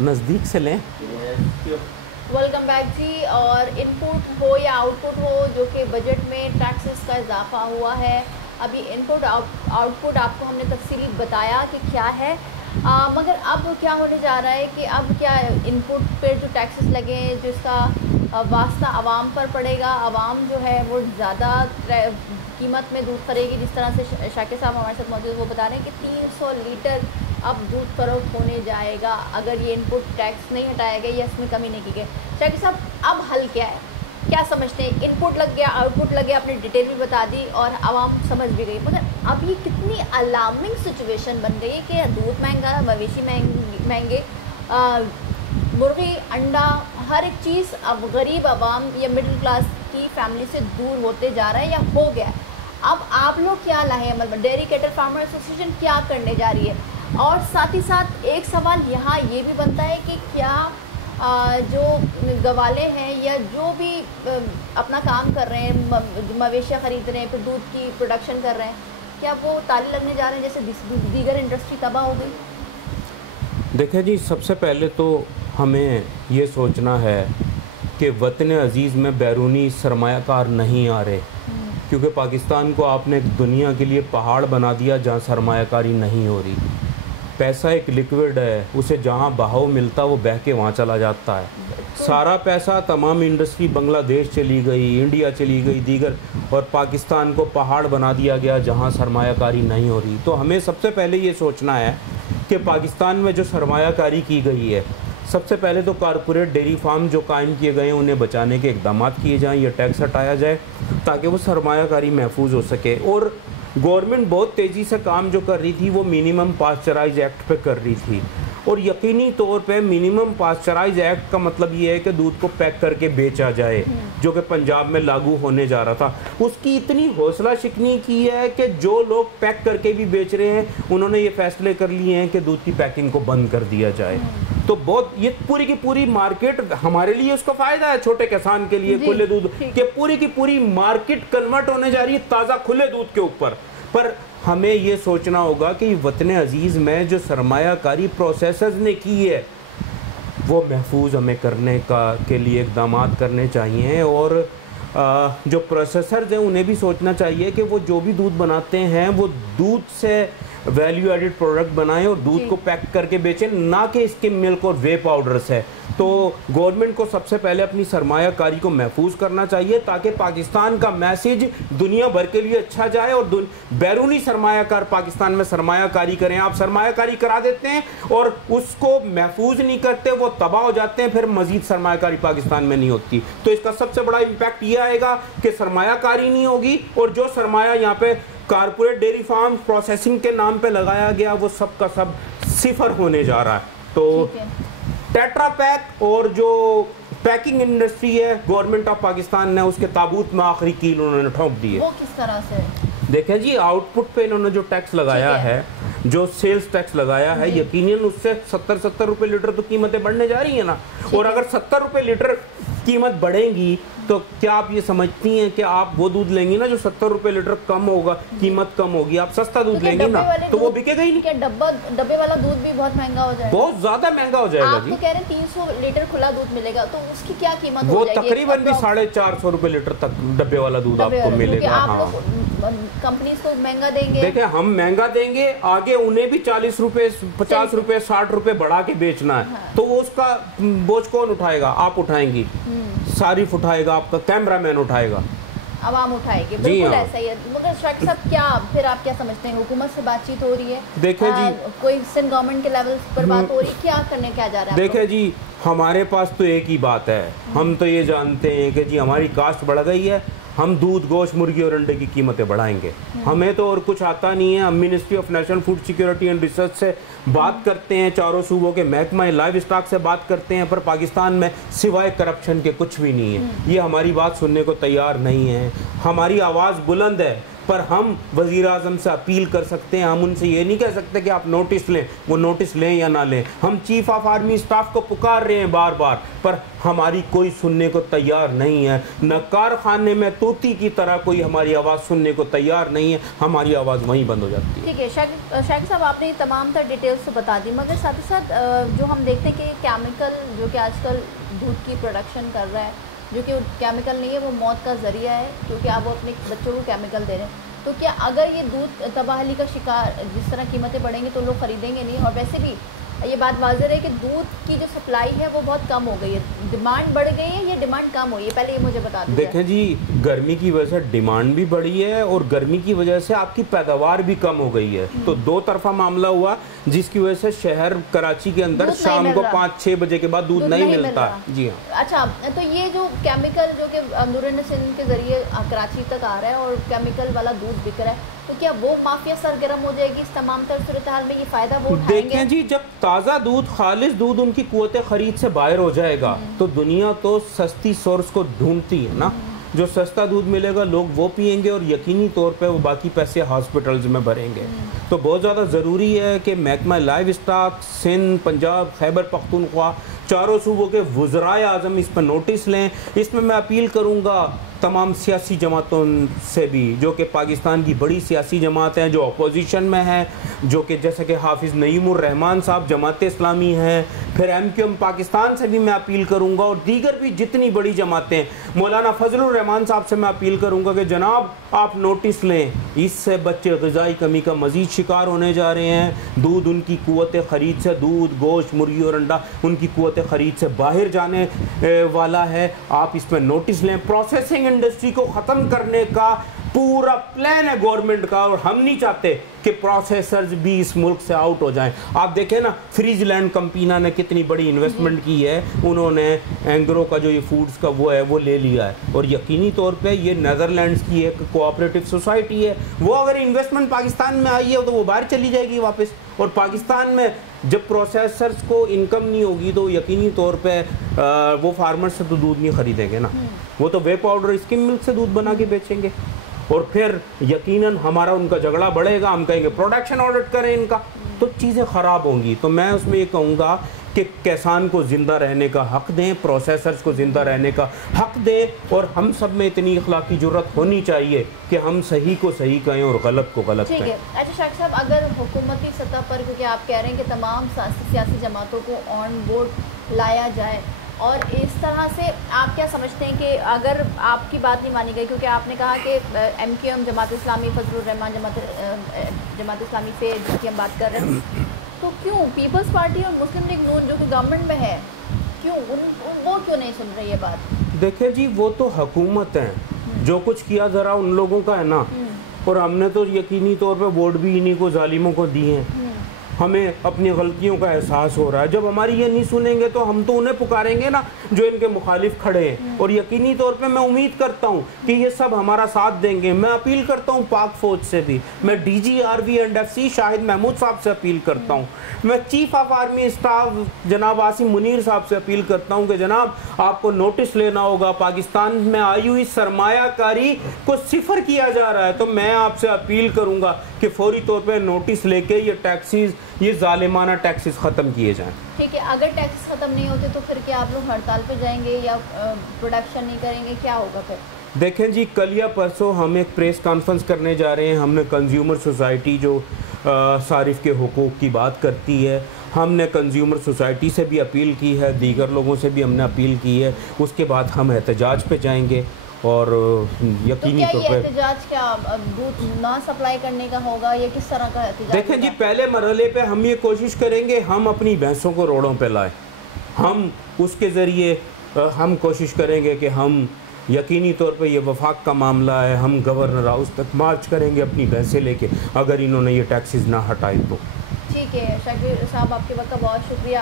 نزدیک سے لیں. ویلکم بیک جی. اور ان پٹ ہو یا آؤٹ پٹ ہو جو کہ بجٹ میں ٹیکسز کا اضافہ ہوا ہے, ابھی ان پٹ آؤٹ پٹ آپ کو ہم نے تفصیلی بتایا کہ کیا ہے, مگر اب کیا ہونے جا رہا ہے کہ اب کیا ان پٹ پہ جو ٹیکسز لگے جس کا واسطہ عوام پر پڑے گا, عوام جو ہے وہ زیادہ قیمت میں دودھ خرید گی. جس طرح سے شاکر صاحب ہمارے ساتھ موجود وہ بتا رہے ہیں کہ 300 لیٹر اب دودھ فروخت ہونے جائے گا اگر یہ ان پٹ ٹیکس نہیں ہٹایا گیا یا اس میں کمی نہیں کی گئی. شاکر صاحب اب حل کیا ہے, کیا سمجھتے ہیں؟ ان پٹ لگ گیا, آؤٹ پٹ لگ گیا, آپ نے ڈیٹیل بھی بتا دی اور عوام سمجھ بھی گئی, مگر اب یہ کتنی الارمنگ سچویشن بن گئی ہے کہ دودھ مہنگا, مویشی مہنگے, مرغی, انڈا, ہر ایک چیز اب غریب عوام یا مڈل کلاس کی فیملی سے دور ہوتے جا رہا ہے یا ہو گیا ہے. اب آپ لوگ کیا لائیں عمل میں, ڈیری کیٹل فارمر ایسوسیشن کیا کرنے جا رہی ہے؟ اور ساتھ ہی ساتھ ایک سوال یہاں یہ بھی بنتا ہے کہ کیا جو گوالے ہیں یا جو بھی اپنا کام کر رہے ہیں, مویشیاں خرید رہے ہیں, پھر دودھ کی پروڈکشن کر رہے ہیں, کیا وہ تالے لگنے جا رہے ہیں جیسے دیگر انڈسٹری تباہ ہو گئی؟ دیکھیں جی, سب سے پہلے تو ہمیں یہ سوچنا ہے کہ وطن عزیز میں بیرونی سرمایہ کار نہیں آ رہے, کیونکہ پاکستان کو آپ نے ایک دنیا کے لیے پہاڑ بنا دیا جہاں سرمایہ کاری نہیں ہو رہی. پیسہ ایک لیکوڈ ہے, اسے جہاں بہاؤ ملتا وہ بہہ کے وہاں چلا جاتا ہے. سارا پیسہ تمام انڈسٹری بنگلہ دیش چلی گئی, انڈیا چلی گئی, دیگر, اور پاکستان کو پہاڑ بنا دیا گیا جہاں سرمایہ کاری نہیں ہو رہی. تو ہمیں سب سے پہلے یہ سوچنا ہے کہ پاکستان میں جو سرمایہ کاری کی گئی ہے, سب سے پہلے تو کارپوریٹ ڈیری فارم جو قائم کیے گئے ہیں انہیں بچانے کے اقدامات کیے جائیں, یہ ٹیکس ہٹایا جائے تاکہ وہ سرمایہ کاری محفوظ ہو سکے. اور گورنمنٹ بہت تیزی سے کام جو کر رہی تھی وہ منیمم پاسچرائز ایکٹ پہ کر رہی تھی, اور یقینی طور پہ منیمم پاسچرائز ایکٹ کا مطلب یہ ہے کہ دودھ کو پیک کر کے بیچا جائے, جو کہ پنجاب میں لاگو ہونے جا رہا تھا. اس کی اتنی حوصلہ شکنی کی ہے کہ جو لوگ پیک کر کے بھی بیچ رہے ہیں انہوں نے یہ فیصلے کر لیے ہیں کہ دودھ کی پیکنگ کو بند کر دیا جائے. تو بہت یہ پوری کی پوری مارکیٹ ہمارے لیے اس کا فائدہ ہے, چھوٹے کسان کے لیے کھلے دودھ کہ پوری کی پوری مارکیٹ کنورٹ ہونے جا رہی ہے تازہ کھلے دودھ کے اوپر. پر ہمیں یہ سوچنا ہوگا کہ وطن عزیز میں جو سرمایہ کاری پروسیسرز نے کی ہے وہ محفوظ ہمیں کرنے کے لیے اقدامات کرنے چاہیے. اور جو پروسیسرز ہیں انہیں بھی سوچنا چاہیے کہ وہ جو بھی دودھ بناتے ہیں وہ دودھ سے ویلیو ایڈڈ پروڈکٹ بنائیں اور دودھ کو پیک کر کے بیچیں, نہ کہ اس کے ملک اور وے پاؤڈرز ہے. تو گورنمنٹ کو سب سے پہلے اپنی سرمایہ کاری کو محفوظ کرنا چاہیے تاکہ پاکستان کا میسیج دنیا بھر کے لیے اچھا جائے اور بیرونی سرمایہ کار پاکستان میں سرمایہ کاری کریں. آپ سرمایہ کاری کرا دیتے ہیں اور اس کو محفوظ نہیں کرتے, وہ تباہ ہو جاتے ہیں, پھر مزید سرمایہ کاری پاکستان میں نہیں ہوتی. تو اس کا سب سے بڑا امپیکٹ یہ آئے گا کہ سرمایہ کاری نہیں ہوگی, اور جو سرمایہ یہاں پہ کارپوریٹ ڈیری فارم پروسیسنگ کے نام پہ لگایا گیا وہ سب کا سب صفر ہونے جا رہا ہے. تو ٹیٹرا پیک اور جو پیکنگ انڈسٹری ہے گورنمنٹ آف پاکستان نے اس کے تابوت میں آخری کیل انہوں نے ٹھونک دی ہے. وہ کس طرح سے؟ دیکھیں جی, آؤٹ پٹ پہ انہوں نے جو ٹیکس لگایا ہے, جو سیلز ٹیکس لگایا ہے, یقیناً اس سے 70 روپے لیٹر تو قیمتیں بڑھنے جا رہی ہیں نا. اور اگر 70 روپے لیٹر قیمت بڑھیں گی تو کیا آپ یہ سمجھتی ہیں کہ آپ وہ دودھ لیں گی نا جو 70 روپے لیٹر کم ہوگا, قیمت کم ہوگی, آپ سستا دودھ لیں گی نا تو وہ بکے گا ہی نہیں. کیا ڈبے والا دودھ بھی بہت مہنگا ہو جائے گا؟ بہت زیادہ مہنگا ہو جائے گا. آپ تو کہہ رہے ہیں 300 لیٹر کھلا دودھ ملے گا, تو اس کی کیا قیمت ہو جائے گی؟ وہ تقریباً بھی 450 روپے لیٹر تک ڈبے والا دودھ آپ کو ملے گا. ہاں, کمپنیز کو مہنگا دیں گے. دیکھیں ہم مہنگا دیں گے, آگے انہیں بھی 40 روپے 50 روپے 60 روپے بڑھا کے بیچنا ہے, تو وہ اس کا بوجھ کون اٹھائے گا؟ آپ اٹھائیں گی, صارف اٹھائے گا, آپ کا کیمرہ مین اٹھائے گا, عوام اٹھائے گی. بالکل ایسا ہی ہے. مگر شاکر صاحب کیا پھر آپ کیا سمجھتے ہیں, حکومت سے بات چیت ہو رہی ہے؟ دیکھیں جی, کوئی سندھ گورنمنٹ کے لیول پر بات ہو رہی ہے, کیا کرنے کیا جا رہا ہے؟ دیکھیں جی, ہمارے پاس تو ایک ہی بات ہے, ہم تو یہ جانتے ہیں کہ جی ہماری کاسٹ بڑھ گئی ہے, ہم دودھ, گوشت, مرغی اور انڈے کی قیمتیں بڑھائیں گے. ہمیں تو اور کچھ آتا نہیں ہے. ہم ministry of national food security and research سے بات کرتے ہیں, چاروں صوبوں کے محکمہ لائیو اسٹاک سے بات کرتے ہیں, پر پاکستان میں سوائے کرپشن کے کچھ بھی نہیں ہے. یہ ہماری بات سننے کو تیار نہیں ہے. ہماری آواز بلند ہے پر ہم وزیر اعظم سے اپیل کر سکتے ہیں, ہم ان سے یہ نہیں کہہ سکتے کہ آپ نوٹس لیں, وہ نوٹس لیں یا نہ لیں. ہم چیف آف آرمی اسٹاف کو پکار رہے ہیں بار بار, پر ہماری کوئی سننے کو تیار نہیں ہے. نہ کارخانے میں طوطی کی طرح کوئی ہماری آواز سننے کو تیار نہیں ہے, ہماری آواز وہیں بند ہو جاتی ہے. ٹھیک ہے شاکر صاحب, آپ نے تمام تر ڈیٹیلز تو بتا دی, مگر ساتھ ہی ساتھ جو ہم دیکھتے ہیں کہ کیمیکل جو کہ آج کل دودھ کی پروڈکشن کر رہا ہے, جو کہ کیمیکل نہیں ہے, وہ موت کا ذریعہ ہے, کیونکہ آپ وہ اپنے بچوں کو کیمیکل دے رہے ہیں. تو کیا اگر یہ دودھ تباہلی کا شکار, جس طرح قیمتیں بڑھیں گی تو لوگ خریدیں گے نہیں؟ اور ویسے بھی یہ بات واضح ہے کہ دودھ کی جو سپلائی ہے وہ بہت کم ہو گئی ہے, ڈیمانڈ بڑھ گئی ہے یا ڈیمانڈ کم ہوئی ہے, پہلے یہ مجھے بتا دیجیے. دیکھیں جی, گرمی کی وجہ سے ڈیمانڈ بھی بڑھی ہے اور گرمی کی وجہ سے آپ کی پیداوار بھی کم ہو گئی ہے. تو دو طرفہ معاملہ ہوا, جس کی وجہ سے شہر کراچی کے اندر شام کو 5-6 بجے کے بعد دودھ نہیں ملتا. جی ہاں. اچھا, تو یہ جو کیمیکل جو کہ اندرون سندھ کے ذریعے کراچی تک آ رہا ہے اور کیمیکل والا دودھ بک رہا ہے, تو کیا وہ مافیا سرگرم ہو جائے گی اس تمام تر صورتحال میں؟ یہ فائدہ وہ اٹھائیں گے؟ دیکھیں جی, جب تازہ دودھ, خالص دودھ ان کی قوت خرید سے باہر ہو جائے گا تو دنیا تو سستی سورس کو ڈھونڈتی ہے نا. جو سستا دودھ ملے گا لوگ وہ پیئیں گے, اور یقینی طور پہ وہ باقی پیسے ہاسپٹلز میں بھریں گے. تو بہت زیادہ ضروری ہے کہ محکمہ لائیو اسٹاک, سندھ, پنجاب, خیبر پختونخوا, چاروں صوبوں کے وزرائے اعظم اس پر نوٹس لیں. اس میں اپیل کروں گا تمام سیاسی جماعتوں سے بھی, جو کہ پاکستان کی بڑی سیاسی جماعت ہیں, جو اپوزیشن میں ہیں, جو کہ جیسے کہ حافظ نعیم الرحمان صاحب جماعت اسلامی ہیں, پھر MQM پاکستان سے بھی میں اپیل کروں گا, اور دیگر بھی جتنی بڑی جماعتیں, مولانا فضل الرحمان صاحب سے میں اپیل کروں گا کہ جناب آپ نوٹس لیں. اس سے بچے غذائی کمی کا مزید شکار ہونے جا رہے ہیں. دودھ ان کی قوت خرید سے, دودھ, گوشت, مرغی اور انڈا ان کی قوت خرید سے باہر جانے والا ہے. آپ اس میں نوٹس لیں. پروسیسنگ انڈسٹری کو ختم کرنے کا پورا پلان ہے گورنمنٹ کا, اور ہم نہیں چاہتے کہ پروسیسرز بھی اس ملک سے آؤٹ ہو جائیں. آپ دیکھیں نا, فریج لینڈ کمپینہ نے کتنی بڑی انویسٹمنٹ کی ہے, انہوں نے اینگرو کا جو یہ فوڈز کا وہ ہے وہ لے لیا ہے, اور یقینی طور پہ یہ نیدرلینڈز کی ایک کوآپریٹو سوسائٹی ہے. وہ اگر انویسٹمنٹ پاکستان میں آئی ہے تو وہ باہر چلی جائے گی واپس, اور پاکستان میں جب پروسیسرز کو انکم نہیں ہوگی تو یقینی طور پہ وہ فارمر سے تو دودھ نہیں خریدیں گے نا, وہ تو وے پاؤڈر, اسکم ملک سے دودھ بنا کے بیچیں گے, اور پھر یقیناً ہمارا ان کا جھگڑا بڑھے گا. ہم کہیں گے پروڈکشن آڈٹ کریں ان کا, تو چیزیں خراب ہوں گی. تو میں اس میں یہ کہوں گا کہ کسان کو زندہ رہنے کا حق دیں, پروسیسرز کو زندہ رہنے کا حق دیں, اور ہم سب میں اتنی اخلاقی جرت ہونی چاہیے کہ ہم صحیح کو صحیح کہیں اور غلط کو غلط کہیں. ٹھیک ہے. اچھا شاکر صاحب, اگر حکومتی سطح پر, کیونکہ آپ کہہ رہے ہیں کہ تمام سیاسی جماعتوں کو آن بورڈ لایا جائے, اور اس طرح سے آپ کیا سمجھتے ہیں کہ اگر آپ کی بات نہیں مانی گئی, کیونکہ آپ نے کہا کہ MQM جماعت اسلامی, فضل الرحمان جماعت اسلامی سے جس کی ہم بات کر رہے ہیں, تو کیوں پیپلز پارٹی اور مسلم لیگ نون جو کہ گورنمنٹ میں ہے, کیوں وہ کیوں نہیں سن رہی ہے بات؟ دیکھیں جی, وہ تو حکومت ہیں, جو کچھ کیا ذرا ان لوگوں کا ہے نا, اور ہم نے تو یقینی طور پہ ووٹ بھی انہیں کو ظالموں کو دیے ہیں. ہمیں اپنی غلطیوں کا احساس ہو رہا ہے. جب ہماری یہ نہیں سنیں گے تو ہم تو انہیں پکاریں گے نا جو ان کے مخالف کھڑے ہیں, اور یقینی طور پہ میں امید کرتا ہوں کہ یہ سب ہمارا ساتھ دیں گے. میں اپیل کرتا ہوں پاک فوج سے بھی, میں DG RV&FC شاہد محمود صاحب سے اپیل کرتا ہوں, میں چیف آف آرمی اسٹاف جناب عاصم منیر صاحب سے اپیل کرتا ہوں کہ جناب آپ کو نوٹس لینا ہوگا. پاکستان میں آئی ہوئی سرمایہ کاری کو صفر کیا جا رہا ہے, تو میں آپ سے اپیل کروں گا کہ فوری طور پہ نوٹس لے کے یہ ٹیکسیز, یہ ظالمانہ ٹیکسز ختم کیے جائیں. ٹھیک ہے. اگر ٹیکسز ختم نہیں ہوتے تو پھر کیا آپ لوگ ہڑتال پہ جائیں گے یا پروڈکشن نہیں کریں گے, کیا ہوگا پھر؟ دیکھیں جی, کل یا پرسوں ہم ایک پریس کانفرنس کرنے جا رہے ہیں. ہم نے کنزیومر سوسائٹی جو صارف کے حقوق کی بات کرتی ہے, ہم نے کنزیومر سوسائٹی سے بھی اپیل کی ہے, دیگر لوگوں سے بھی ہم نے اپیل کی ہے. اس کے بعد ہم احتجاج پہ جائیں گے, اور یقینی طور پہ احتجاج کیا دودھ نہ سپلائی کرنے کا ہوگا یا کس طرح کا احتجاج؟ دیکھیں جی, پہلے مرحلے پہ ہم یہ کوشش کریں گے ہم اپنی بھینسوں کو روڈوں پہ لائیں. ہم اس کے ذریعے ہم کوشش کریں گے کہ ہم یقینی طور پہ, یہ وفاق کا معاملہ ہے, ہم گورنر ہاؤس تک مارچ کریں گے اپنی بھینسیں لے کے, اگر انہوں نے یہ ٹیکسز نہ ہٹائے تو. ٹھیک ہے شاکر صاحب, آپ کے وقت کا بہت شکریہ.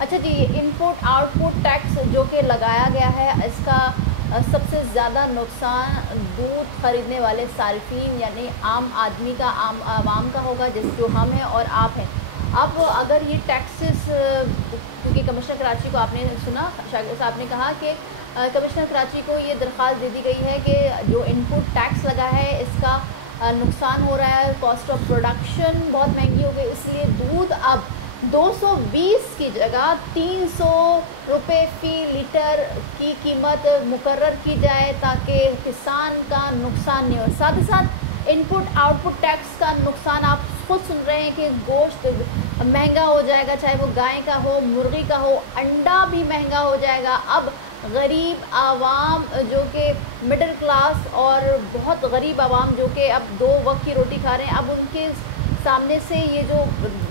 اچھا جی, انپوٹ آؤٹ پٹ ٹیکس جو کہ لگایا گیا ہے, اس کا سب سے زیادہ نقصان دودھ خریدنے والے صارفین یعنی عام آدمی کا, عوام کا ہوگا, جو ہم ہیں اور آپ ہیں. اب اگر یہ ٹیکسز, کیونکہ کمشنر کراچی کو آپ نے سنا, شاکر صاحب نے کہا کہ کمشنر کراچی کو یہ درخواست دے دی گئی ہے کہ جو انپوٹ ٹیکس لگا ہے اس کا نقصان ہو رہا ہے، کاسٹ آف پروڈکشن بہت مہنگی ہو گئی، اس لیے دودھ اب 220 کی جگہ 300 روپے فی لیٹر کی قیمت مقرر کی جائے تاکہ کسان کا نقصان نہیں ہو. ساتھ ہی ساتھ ان پٹ آؤٹ پٹ ٹیکس کا نقصان آپ خود سن رہے ہیں کہ گوشت مہنگا ہو جائے گا، چاہے وہ گائے کا ہو، مرغی کا ہو، انڈا بھی مہنگا ہو جائے گا. اب غریب عوام جو کہ مڈل کلاس اور بہت غریب عوام جو کہ اب 2 وقت کی روٹی کھا رہے ہیں، اب ان کے سامنے سے یہ جو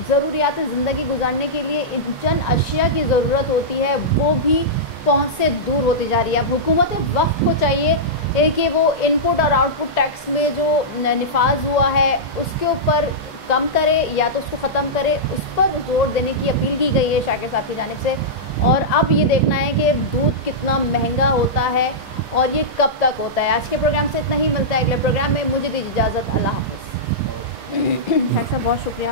ضروریات زندگی گزارنے کے لیے چند اشیاء کی ضرورت ہوتی ہے وہ بھی پہنچ سے دور ہوتی جا رہی ہے. اب حکومت وقت کو چاہیے کہ وہ ان پٹ اور آؤٹ پٹ ٹیکس میں جو نفاذ ہوا ہے اس کے اوپر کم کرے یا تو اس کو ختم کرے، اس پر زور دینے کی اپیل کی گئی ہے شاکر صاحب کی جانب سے. اور اب یہ دیکھنا ہے کہ دودھ کتنا مہنگا ہوتا ہے اور یہ کب تک ہوتا ہے. آج کے پروگرام سے اتنا ہی، ملتا ہے اگلے پروگرام میں. مجھے دیجیے اجازت، اللہ حافظ. شاکر صاحب بہت شکریہ.